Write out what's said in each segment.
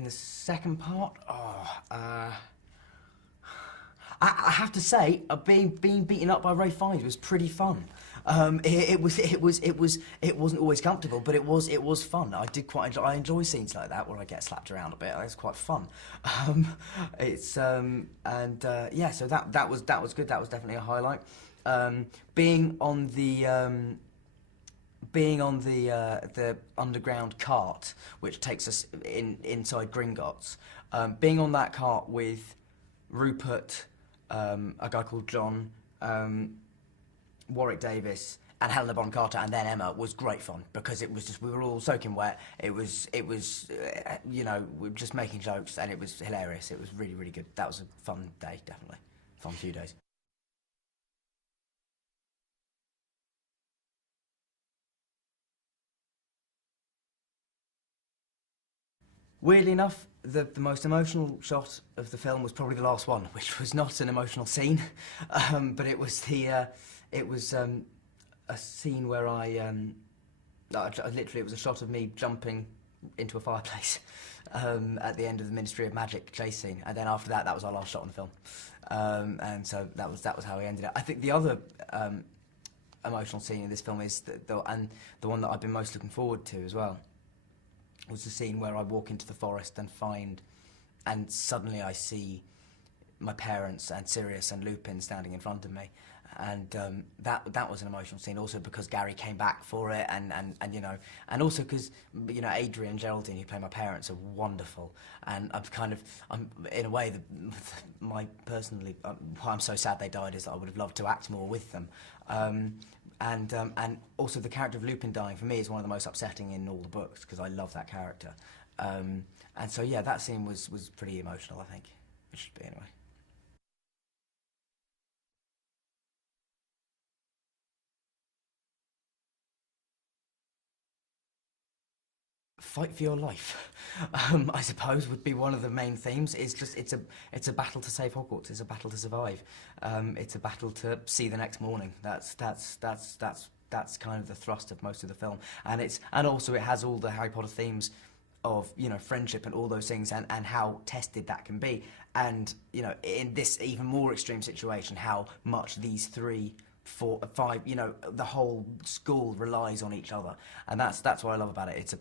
in the second part, I have to say, being beaten up by Ray Fiennes was pretty fun. It wasn't always comfortable, but it was fun. I enjoy scenes like that where I get slapped around a bit. It's quite fun. Yeah, so that was good. That was definitely a highlight. Being on the underground cart, which takes us inside Gringotts, being on that cart with Rupert, a guy called John, Warwick Davis, and Helena Bonham Carter, and then Emma, was great fun, because it was just, we were all soaking wet. It was you know, we were just making jokes, and it was hilarious. It was really, really good. That was a fun day, definitely. Fun few days. Weirdly enough, the most emotional shot of the film was probably the last one, which was not an emotional scene, but it was a scene where literally, it was a shot of me jumping into a fireplace at the end of the Ministry of Magic chase scene, and then after that, that was our last shot in the film, and so that was how we ended it. I think the other emotional scene in this film is the one that I've been most looking forward to as well, was the scene where I walk into the forest and suddenly I see my parents and Sirius and Lupin standing in front of me, and that was an emotional scene, also because Gary came back for it, and you know, and also because, you know, Adrian and Geraldine, who play my parents, are wonderful, and I'm in a way, personally, why I'm so sad they died is that I would have loved to act more with them. And also the character of Lupin dying, for me, is one of the most upsetting in all the books, because I love that character. And so, yeah, that scene was pretty emotional, I think. It should be, anyway. Fight for your life, I suppose, would be one of the main themes. It's a battle to save Hogwarts. It's a battle to survive. It's a battle to see the next morning. That's kind of the thrust of most of the film. And also it has all the Harry Potter themes of, you know, friendship and all those things, and how tested that can be. And, you know, in this even more extreme situation, how much these three, four, five, you know, the whole school relies on each other, and that's what I love about it. It's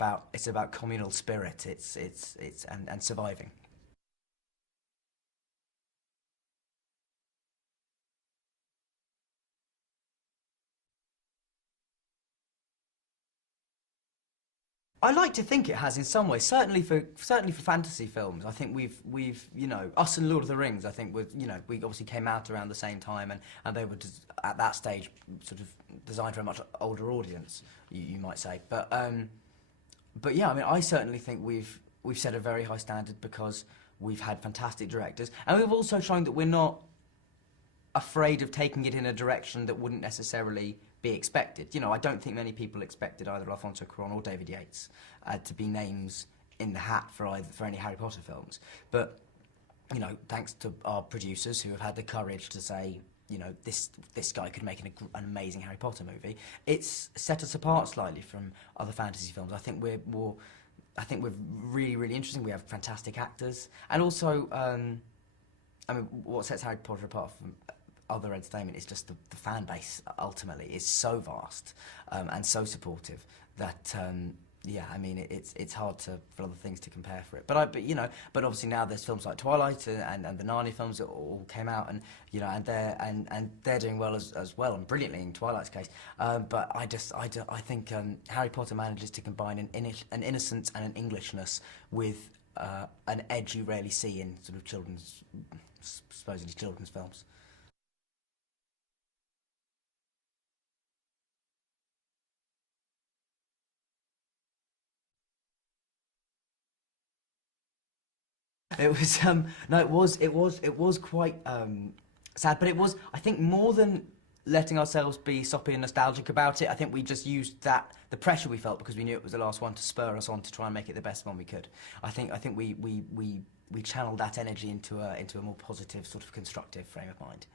about communal spirit. And surviving. I like to think it has in some ways. Certainly for fantasy films, I think we've you know, us and Lord of the Rings, I think, you know, we obviously came out around the same time, and they were just, at that stage, sort of designed for a much older audience, you might say. But yeah, I mean, I certainly think we've set a very high standard, because we've had fantastic directors, and we've also shown that we're not afraid of taking it in a direction that wouldn't necessarily be expected. You know, I don't think many people expected either Alfonso Cuarón or David Yates to be names in the hat for any Harry Potter films. But, you know, thanks to our producers, who have had the courage to say, you know, this guy could make an amazing Harry Potter movie, it's set us apart slightly from other fantasy films. I think we're really, really interesting. We have fantastic actors, and also, I mean, what sets Harry Potter apart from other entertainment is just the fan base. Ultimately, is so vast, and so supportive that, yeah, I mean, it's hard for other things to compare for it. But you know, but obviously now there's films like Twilight and the Narnia films that all came out, and you know, and they're doing well as well, and brilliantly in Twilight's case. But I think Harry Potter manages to combine an innocence and an Englishness with an edge you rarely see in sort of supposedly children's films. It was no, it was quite sad, but it was, I think, more than letting ourselves be soppy and nostalgic about it. I think we just used the pressure we felt, because we knew it was the last one, to spur us on to try and make it the best one we could. I think we channeled that energy into a more positive, sort of constructive frame of mind.